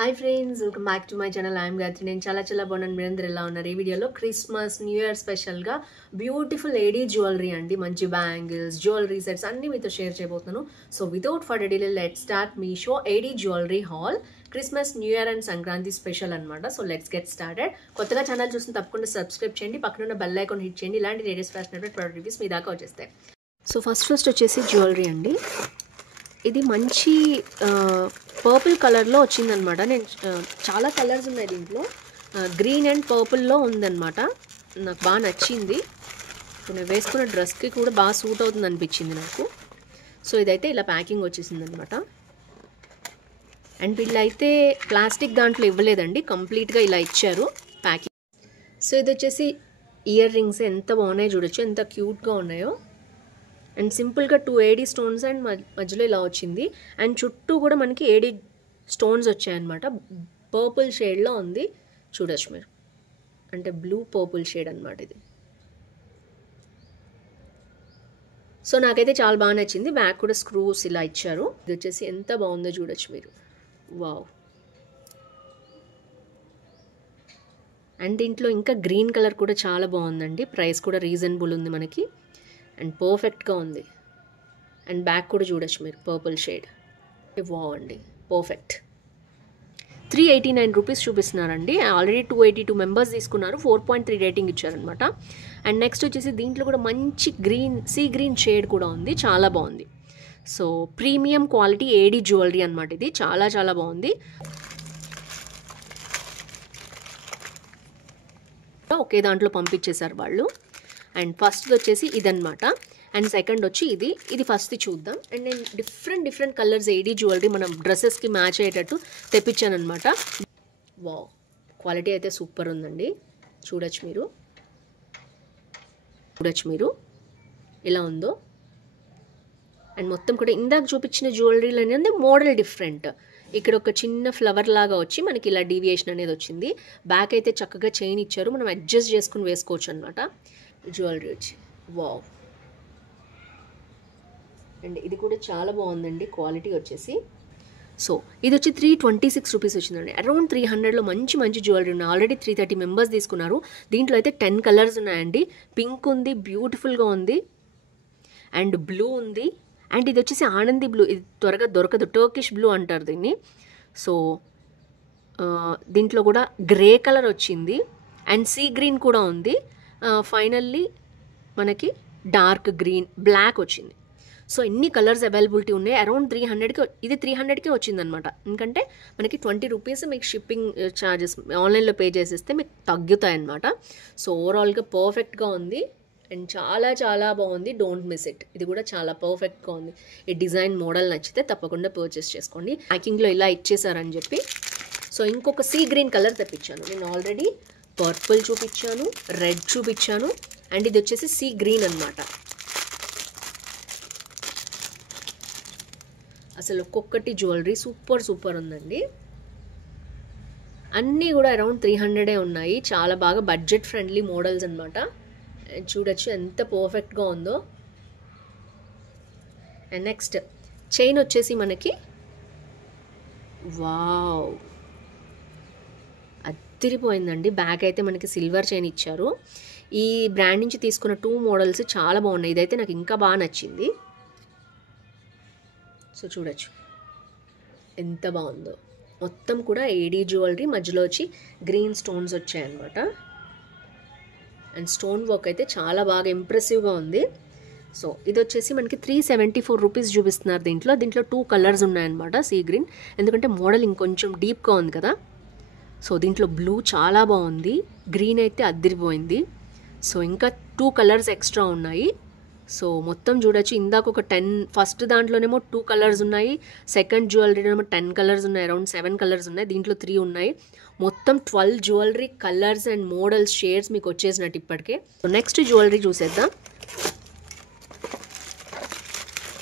Hi friends, welcome back to my channel. I am Gayatri. నేను చాలా బాగున్నాను. మీరందరూ ఎలా ఉన్నారు? ఈ వీడియోలో క్రిస్మస్ న్యూ ఇయర్ స్పెషల్గా బ్యూటిఫుల్ ఏడీ జ్యువెలరీ అండి, మంచి బ్యాంగిల్స్ జ్యువెలరీ సెట్స్ అన్ని మీతో షేర్ చేయబోతున్నాను. So without further delay let's start మీ show AD jewellery haul Christmas new year and Sankranti special అనమాట. So let's get started. కొత్తగా ఛానల్ చూసిన తప్పకుండా సబ్స్క్రైబ్ చేయండి, పక్కన ఉన్న బెల్ ఐకాన్ హిట్ చేయండి. ఇలాంటి లేటెస్ట్ ఫ్యాషన్ ప్రొడక్ట్ రివ్యూస్ మీ దాకా వచ్చేస్తాయి. సో ఫస్ట్ వచ్చేసి జ్యువెలరీ అండి. ఇది మంచి పర్పుల్ కలర్లో వచ్చిందనమాట. నేను చాలా కలర్స్ ఉన్నాయి దీంట్లో, గ్రీన్ అండ్ పర్పుల్లో ఉందన్నమాట. నాకు బాగా నచ్చింది. నేను వేసుకున్న డ్రెస్కి కూడా బాగా సూట్ అవుతుంది అనిపించింది నాకు. సో ఇదైతే ఇలా ప్యాకింగ్ వచ్చేసింది అనమాట. అండ్ వీళ్ళైతే ప్లాస్టిక్ దాంట్లో ఇవ్వలేదండి, కంప్లీట్గా ఇలా ఇచ్చారు ప్యాకింగ్. సో ఇది వచ్చేసి ఇయర్ రింగ్స్ ఎంత బాగున్నాయో చూడొచ్చు, ఎంత క్యూట్గా ఉన్నాయో. అండ్ సింపుల్గా 2 ఏడీ స్టోన్స్ అండ్ మధ్యలో ఇలా వచ్చింది. అండ్ చుట్టూ కూడా మనకి ఏడీ స్టోన్స్ వచ్చాయన్నమాట. పర్పుల్ షేడ్లో ఉంది, చూడొచ్చు మీరు. అంటే బ్లూ పర్పుల్ షేడ్ అనమాట ఇది. సో నాకైతే చాలా బాగా నచ్చింది. బ్యాక్ కూడా స్క్రూస్ ఇలా ఇచ్చారు. ఇది వచ్చేసి ఎంత బాగుందో చూడొచ్చు మీరు. వావ్. అండ్ దీంట్లో ఇంకా గ్రీన్ కలర్ కూడా చాలా బాగుందండి. ప్రైస్ కూడా రీజనబుల్ ఉంది మనకి అండ్ పర్ఫెక్ట్గా ఉంది. అండ్ బ్యాక్ కూడా చూడొచ్చు మీరు, పర్పుల్ షేడ్. వావ్ అండి, పర్ఫెక్ట్. 389 రూపీస్ చూపిస్తున్నారండి. ఆల్రెడీ 282 మెంబర్స్ తీసుకున్నారు, 4.3 రేటింగ్ ఇచ్చారనమాట. అండ్ నెక్స్ట్ వచ్చేసి దీంట్లో కూడా మంచి గ్రీన్, సీ గ్రీన్ షేడ్ కూడా ఉంది, చాలా బాగుంది. సో ప్రీమియం క్వాలిటీ ఏడీ జ్యువెలరీ అనమాట. ఇది చాలా బాగుంది. ఒకే దాంట్లో పంపించేశారు వాళ్ళు. అండ్ ఫస్ట్ వచ్చేసి ఇదన్నమాట. అండ్ సెకండ్ వచ్చి ఇది ఫస్ట్ చూద్దాం. అండ్ నేను డిఫరెంట్ కలర్స్ ఏడీ జ్యువెలరీ మనం డ్రెస్సెస్కి మ్యాచ్ అయ్యేటట్టు తెప్పించాను అనమాట. వావ్, క్వాలిటీ అయితే సూపర్ ఉందండి. చూడొచ్చు మీరు ఇలా ఉందో. అండ్ మొత్తం కూడా ఇందాక చూపించిన జ్యువెలరీలు అనేది మోడల్ డిఫరెంట్. ఇక్కడ ఒక చిన్న ఫ్లవర్ లాగా వచ్చి మనకి ఇలా డీవియేషన్ అనేది వచ్చింది. బ్యాక్ అయితే చక్కగా చైన్ ఇచ్చారు, మనం అడ్జస్ట్ చేసుకుని వేసుకోవచ్చు అనమాట. జ్యువెలరీ వచ్చి వావ్. అండ్ ఇది కూడా చాలా బాగుందండి క్వాలిటీ వచ్చేసి. సో ఇది వచ్చి 326 రూపీస్ వచ్చిందండి. అరౌండ్ 300లో మంచి జ్యువెలరీ ఉన్నాయి. ఆల్రెడీ 330 మెంబర్స్ తీసుకున్నారు. దీంట్లో అయితే 10 కలర్స్ ఉన్నాయండి. పింక్ ఉంది, బ్యూటిఫుల్గా ఉంది. అండ్ బ్లూ ఉంది. అండ్ ఇది వచ్చేసి ఆనంది బ్లూ. ఇది త్వరగా దొరకదు, టర్కిష్ బ్లూ అంటారు దీన్ని. సో దీంట్లో కూడా గ్రే కలర్ వచ్చింది అండ్ సీ గ్రీన్ కూడా ఉంది. ఫైనల్లీ మనకి డార్క్ గ్రీన్, బ్లాక్ వచ్చింది. సో ఎన్ని కలర్స్ అవైలబిలిటీ ఉన్నాయి. అరౌండ్ 300కి ఇది 300కే వచ్చిందనమాట. ఎందుకంటే మనకి 20 రూపీస్ మీకు షిప్పింగ్ ఛార్జెస్ ఆన్లైన్లో పే చేసేస్తే మీకు తగ్గుతాయి అన్నమాట. సో ఓవరాల్గా పర్ఫెక్ట్గా ఉంది అండ్ చాలా బాగుంది. Don't miss it. ఇది కూడా చాలా పర్ఫెక్ట్గా ఉంది. ఈ డిజైన్ మోడల్ నచ్చితే తప్పకుండా పర్చేస్ చేసుకోండి. ప్యాకింగ్లో ఇలా ఇచ్చేసారని చెప్పి. సో ఇంకొక సీ గ్రీన్ కలర్ తెప్పించాను. నేను ఆల్రెడీ పర్పుల్ చూపించాను, రెడ్ చూపించాను. అండ్ ఇది వచ్చేసి సీ గ్రీన్ అనమాట. అసలు ఒక్కొక్కటి జ్యువెలరీ సూపర్ ఉందండి. అన్నీ కూడా అరౌండ్ 300 ఉన్నాయి. చాలా బాగా బడ్జెట్ ఫ్రెండ్లీ మోడల్స్ అనమాట. చూడొచ్చు ఎంత పర్ఫెక్ట్గా ఉందో. అండ్ నెక్స్ట్ చైన్ వచ్చేసి మనకి వావ్ అదిరిపోయిందండి. బ్యాక్ అయితే మనకి సిల్వర్ చైన్ ఇచ్చారు. ఈ బ్రాండ్ నుంచి తీసుకున్న 2 మోడల్స్ చాలా బాగున్నాయి. ఇదైతే నాకు ఇంకా బాగా నచ్చింది. సో చూడొచ్చు ఎంత బాగుందో. మొత్తం కూడా ఏడీ జ్యువెలరీ, మధ్యలో వచ్చి గ్రీన్ స్టోన్స్ వచ్చాయన్నమాట. అండ్ స్టోన్ వర్క్ అయితే చాలా బాగా ఇంప్రెసివ్గా ఉంది. సో ఇది వచ్చేసి మనకి 374 రూపీస్ చూపిస్తున్నారు. దీంట్లో 2 కలర్స్ ఉన్నాయన్నమాట. సీ గ్రీన్, ఎందుకంటే మోడల్ ఇంకొంచెం డీప్గా ఉంది కదా. సో దీంట్లో బ్లూ చాలా బాగుంది, గ్రీన్ అయితే అద్దిరిపోయింది. సో ఇంకా 2 కలర్స్ ఎక్స్ట్రా ఉన్నాయి. సో మొత్తం చూడొచ్చు. ఇందాక ఒక 10 ఫస్ట్ దాంట్లోనేమో 2 కలర్స్ ఉన్నాయి, సెకండ్ జ్యువెలరీనేమో 10 కలర్స్ ఉన్నాయి, అరౌండ్ 7 కలర్స్ ఉన్నాయి. దీంట్లో 3 ఉన్నాయి. మొత్తం 12 jewellery colours and models shades మీకు వచ్చేసినట్టు ఇప్పటికే. సో నెక్స్ట్ జ్యువెలరీ చూసేద్దాం.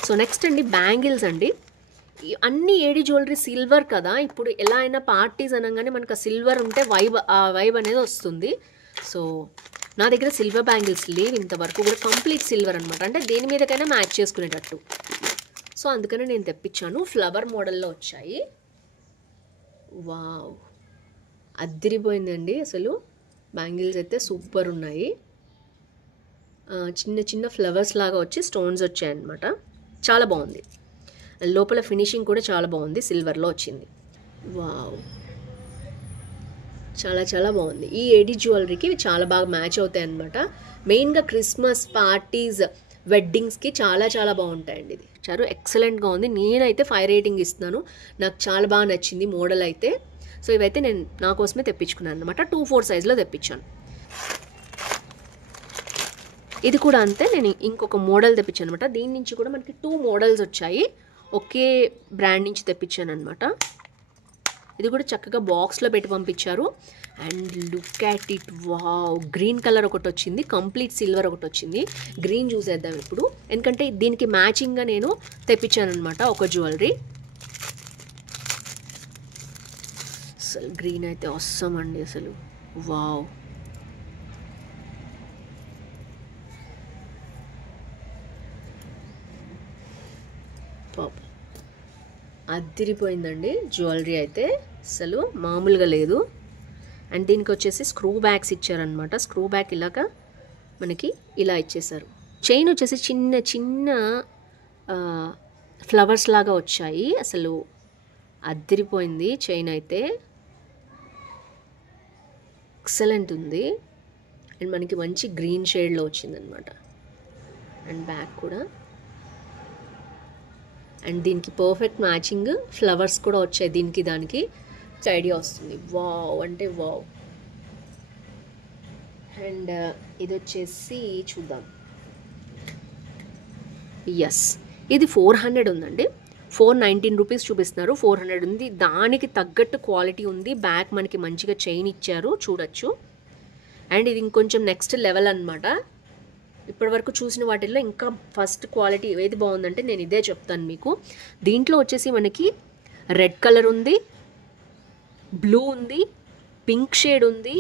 సో నెక్స్ట్ అండి బ్యాంగిల్స్ అండి. అన్ని ఏడీ జ్యువెలరీ సిల్వర్ కదా. ఇప్పుడు ఎలా అయినా పార్టీస్ అనగానే మనకు ఆ సిల్వర్ ఉంటే ఆ వైబ్ అనేది వస్తుంది. సో నా దగ్గర సిల్వర్ బ్యాంగిల్స్ లేవు ఇంతవరకు కూడా, కంప్లీట్ సిల్వర్ అనమాట. అంటే దేని మీదకైనా మ్యాచ్ చేసుకునేటట్టు. సో అందుకనే నేను తెప్పించాను. ఫ్లవర్ మోడల్లో వచ్చాయి. వావ్, అద్దిరిపోయిందండి అసలు. బ్యాంగిల్స్ అయితే సూపర్ ఉన్నాయి. చిన్న చిన్న ఫ్లవర్స్ లాగా వచ్చి స్టోన్స్ వచ్చాయన్నమాట. చాలా బాగుంది. లోపల ఫినిషింగ్ కూడా చాలా బాగుంది, సిల్వర్లో వచ్చింది. వావ్, చాలా చాలా బాగుంది. ఈ ఏడీ జ్యువెలరీకి ఇవి చాలా బాగా మ్యాచ్ అవుతాయి అన్నమాట. మెయిన్గా క్రిస్మస్ పార్టీస్, వెడ్డింగ్స్కి చాలా చాలా బాగుంటాయండి. ఇది చాలా ఎక్సలెంట్గా ఉంది. నేనైతే 5 రేటింగ్ ఇస్తున్నాను. నాకు చాలా బాగా నచ్చింది మోడల్ అయితే. సో ఇవైతే నేను నా కోసమే తెప్పించుకున్నాను అనమాట. 2/4 సైజులో తెప్పించాను. ఇది కూడా అంతే, నేను ఇంకొక మోడల్ తెప్పించాను అనమాట. దీని నుంచి కూడా మనకి 2 మోడల్స్ వచ్చాయి. ఒకే బ్రాండ్ నుంచి తెప్పించాను అనమాట. ఇది కూడా చక్కగా బాక్స్లో పెట్టి పంపించారు. And look at it, wow, green colour ఒకటి వచ్చింది, కంప్లీట్ సిల్వర్ ఒకటి వచ్చింది. గ్రీన్ చూసేద్దాం ఇప్పుడు, ఎందుకంటే దీనికి మ్యాచింగ్గా నేను తెప్పించాను అనమాట ఒక జ్యువెలరీ. అసలు గ్రీన్ అయితే అవసరం అండి అసలు. వావ్, పాప్, అద్దిరిపోయిందండి జ్యువెలరీ అయితే, అసలు మామూలుగా లేదు. అండ్ దీనికి వచ్చేసి స్క్రూ బ్యాగ్స్ ఇచ్చారనమాట. స్క్రూ బ్యాగ్ ఇలాగా మనకి ఇలా ఇచ్చేసారు. చైన్ వచ్చేసి చిన్న చిన్న ఫ్లవర్స్ లాగా వచ్చాయి. అసలు అద్దిరిపోయింది చైన్ అయితే, ఎక్సలెంట్ ఉంది. అండ్ మనకి మంచి గ్రీన్ షేడ్లో వచ్చిందనమాట. అండ్ బ్యాగ్ కూడా, అండ్ దీనికి పర్ఫెక్ట్ మ్యాచింగ్ ఫ్లవర్స్ కూడా వచ్చాయి. దీనికి దానికి ఐడియా వస్తుంది. వావ్ అంటే వావ్. అండ్ ఇది వచ్చేసి చూద్దాం. ఎస్, ఇది 400 ఉందండి. 419 రూపీస్ చూపిస్తున్నారు. 400 ఉంది. దానికి తగ్గట్టు క్వాలిటీ ఉంది. బ్యాక్ మనకి మంచిగా చైన్ ఇచ్చారు, చూడొచ్చు. అండ్ ఇది ఇంకొంచెం నెక్స్ట్ లెవెల్ అనమాట. ఇప్పటివరకు చూసిన వాటిల్లో ఇంకా ఫస్ట్ క్వాలిటీ ఏది బాగుందంటే నేను ఇదే చెప్తాను మీకు. దీంట్లో వచ్చేసి మనకి రెడ్ కలర్ ఉంది, బ్లూ ఉంది, పింక్ షేడ్ ఉంది,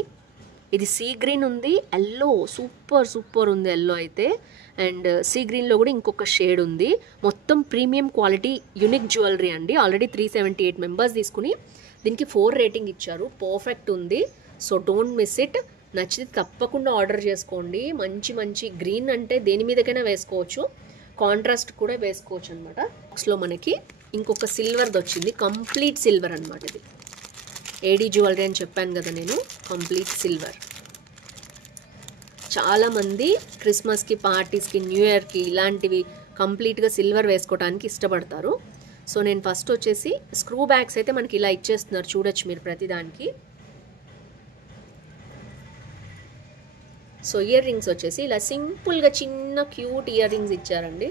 ఇది సీ గ్రీన్ ఉంది, ఎల్లో సూపర్ సూపర్ ఉంది ఎల్లో అయితే. అండ్ సీ గ్రీన్లో కూడా ఇంకొక షేడ్ ఉంది. మొత్తం ప్రీమియం క్వాలిటీ యునిక్ జ్యువెలరీ అండి. ఆల్రెడీ 378 మెంబర్స్ తీసుకుని దీనికి 4 రేటింగ్ ఇచ్చారు. పర్ఫెక్ట్ ఉంది. So don't miss it. నచ్చితే తప్పకుండా ఆర్డర్ చేసుకోండి. మంచి మంచి గ్రీన్ అంటే దేని మీదకైనా వేసుకోవచ్చు, కాంట్రాస్ట్ కూడా వేసుకోవచ్చు అనమాట. బాక్స్లో మనకి ఇంకొక సిల్వర్ది వచ్చింది, కంప్లీట్ సిల్వర్ అనమాట. ఇది ఏడీ జ్యువెలరీ అని చెప్పాను కదా నేను, కంప్లీట్ సిల్వర్. చాలామంది క్రిస్మస్కి, పార్టీస్కి, న్యూ ఇయర్కి ఇలాంటివి కంప్లీట్గా సిల్వర్ వేసుకోవడానికి ఇష్టపడతారు. సో నేను ఫస్ట్ వచ్చేసి స్క్రూ బ్యాగ్స్ అయితే మనకి ఇలా ఇచ్చేస్తున్నారు, చూడొచ్చు మీరు ప్రతిదానికి. సో ఇయర్ రింగ్స్ వచ్చేసి ఇలా సింపుల్గా చిన్న క్యూట్ ఇయర్ రింగ్స్ ఇచ్చారండి.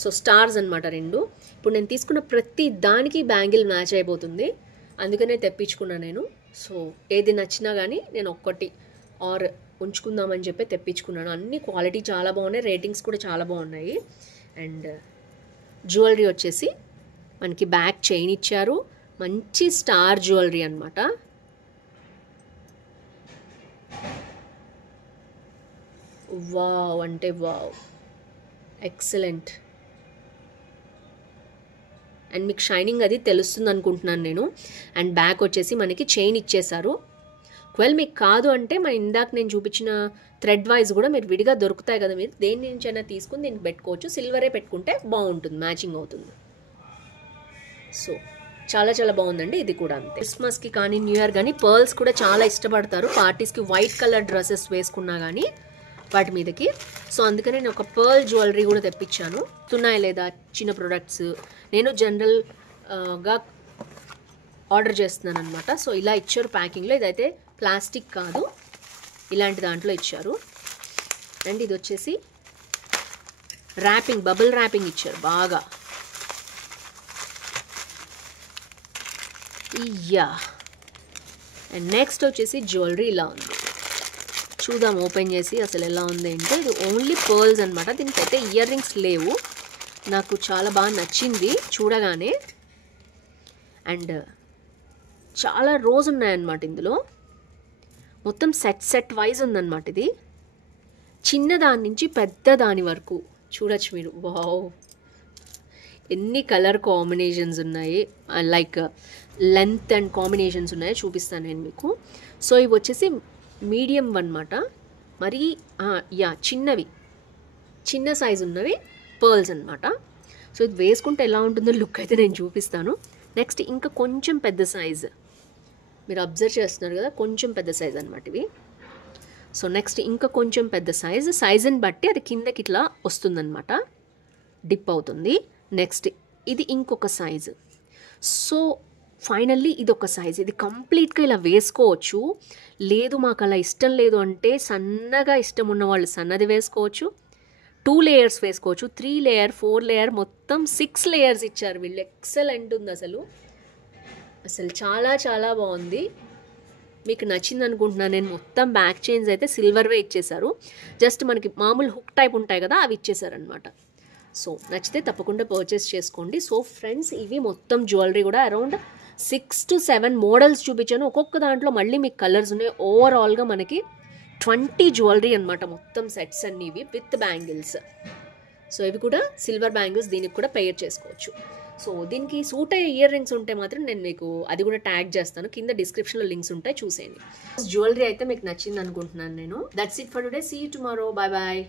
సో స్టార్స్ అనమాట 2. ఇప్పుడు నేను తీసుకున్న ప్రతి దానికి బ్యాంగిల్ మ్యాచ్ అయిపోతుంది, అందుకనే తెప్పించుకున్నా నేను. సో ఏది నచ్చినా కానీ నేను ఒక్కటి ఆర్ ఉంచుకుందామని చెప్పి తెప్పించుకున్నాను. అన్ని క్వాలిటీ చాలా బాగున్నాయి, రేటింగ్స్ కూడా చాలా బాగున్నాయి. అండ్ జ్యువెలరీ వచ్చేసి మనకి బ్యాక్ చైన్ ఇచ్చారు, మంచి స్టార్ జ్యువెలరీ అనమాట. వావ్ అంటే వావ్, ఎక్సలెంట్. అండ్ మీకు షైనింగ్ అది తెలుస్తుంది అనుకుంటున్నాను నేను. అండ్ బ్యాక్ వచ్చేసి మనకి చైన్ ఇచ్చేసారు. ఒకవేళ మీకు కాదు అంటే మన ఇందాక నేను చూపించిన థ్రెడ్ వైజ్ కూడా మీరు విడిగా దొరుకుతాయి కదా, మీరు దేని నుంచైనా తీసుకుని దీనికి పెట్టుకోవచ్చు. సిల్వరే పెట్టుకుంటే బాగుంటుంది, మ్యాచింగ్ అవుతుంది. సో చాలా చాలా బాగుందండి. ఇది కూడా అంతే. క్రిస్మస్కి కానీ న్యూ ఇయర్ కానీ పర్ల్స్ కూడా చాలా ఇష్టపడతారు. పార్టీస్కి వైట్ కలర్ డ్రెస్సెస్ వేసుకున్నా కానీ వాటి మీదకి. సో అందుకని నేను ఒక పర్ల్ జ్యువెలరీ కూడా తెప్పించాను. ఉన్నాయి లేదా చిన్న ప్రొడక్ట్స్ నేను జనరల్గా ఆర్డర్ చేస్తున్నాను అనమాట. సో ఇలా ఇచ్చారు ప్యాకింగ్లో. ఇదైతే ప్లాస్టిక్ కాదు, ఇలాంటి దాంట్లో ఇచ్చారు. అండ్ ఇది వచ్చేసి ర్యాపింగ్, బబుల్ ర్యాపింగ్ ఇచ్చారు బాగా. యా. అండ్ నెక్స్ట్ వచ్చేసి జ్యువెలరీ ఇలా ఉంది, చూద్దాం ఓపెన్ చేసి అసలు ఎలా ఉంది అంటే. ఇది ఓన్లీ పర్ల్స్ అనమాట. దీనికైతే ఇయర్ రింగ్స్ లేవు. నాకు చాలా బాగా నచ్చింది చూడగానే. అండ్ చాలా రోజ్ ఉన్నాయన్నమాట ఇందులో. మొత్తం సెట్ వైజ్ ఉందన్నమాట. ఇది చిన్న దాని నుంచి పెద్ద దాని వరకు చూడొచ్చు మీరు. వావ్, ఎన్ని కలర్ కాంబినేషన్స్ ఉన్నాయి. లైక్ లెంత్ అండ్ కాంబినేషన్స్ ఉన్నాయో చూపిస్తాను నేను మీకు. సో ఇవి వచ్చేసి మీడియం అన్నమాట, మరి చిన్నవి, చిన్న సైజు ఉన్నవి పర్ల్స్ అనమాట. సో ఇది వేసుకుంటే ఎలా ఉంటుందో లుక్ అయితే నేను చూపిస్తాను. నెక్స్ట్ ఇంకా కొంచెం పెద్ద సైజు, మీరు అబ్జర్వ్ చేస్తున్నారు కదా, కొంచెం పెద్ద సైజ్ అనమాట ఇవి. సో నెక్స్ట్ ఇంకా కొంచెం పెద్ద సైజుని బట్టి అది కిందకి ఇట్లా వస్తుందన్నమాట, డిప్ అవుతుంది. నెక్స్ట్ ఇది ఇంకొక సైజు. సో ఫైనల్లీ ఇది ఒక సైజ్. ఇది కంప్లీట్గా ఇలా వేసుకోవచ్చు. లేదు మాకు అలా ఇష్టం లేదు అంటే సన్నగా ఇష్టం ఉన్న వాళ్ళు సన్నది వేసుకోవచ్చు, 2 లేయర్స్ వేసుకోవచ్చు, 3 లేయర్ 4 లేయర్ మొత్తం 6 లేయర్స్ ఇచ్చారు వీళ్ళు. ఎక్సలెంట్ ఉంది అసలు చాలా చాలా బాగుంది. మీకు నచ్చింది అనుకుంటున్నాను నేను. మొత్తం బ్యాక్ చైన్స్ అయితే సిల్వర్వే ఇచ్చేసారు, జస్ట్ మనకి మామూలు హుక్ టైప్ ఉంటాయి కదా అవి ఇచ్చేసారనమాట. సో నచ్చితే తప్పకుండా పర్చేస్ చేసుకోండి. సో ఫ్రెండ్స్ ఇవి మొత్తం జ్యువెలరీ కూడా అరౌండ్ 6 to 7 మోడల్స్ చూపించాను. ఒక్కొక్క దాంట్లో మళ్ళీ మీకు కలర్స్ ఉన్నాయి. ఓవరాల్గా మనకి 20 జ్యువెలరీ అనమాట మొత్తం సెట్స్ అన్నీ ఇవి విత్ బ్యాంగిల్స్. సో ఇవి కూడా సిల్వర్ బ్యాంగిల్స్, దీనికి కూడా పెయిర్ చేసుకోవచ్చు. సో దీనికి సూట్ అయ్యే ఇయర్ రింగ్స్ ఉంటే మాత్రం నేను మీకు అది కూడా ట్యాగ్ చేస్తాను, కింద డిస్క్రిప్షన్లో లింక్స్ ఉంటాయి చూసేయండి. జ్యువెలరీ అయితే మీకు నచ్చింది అనుకుంటున్నాను నేను. That's it for today. See you tomorrow. Bye bye.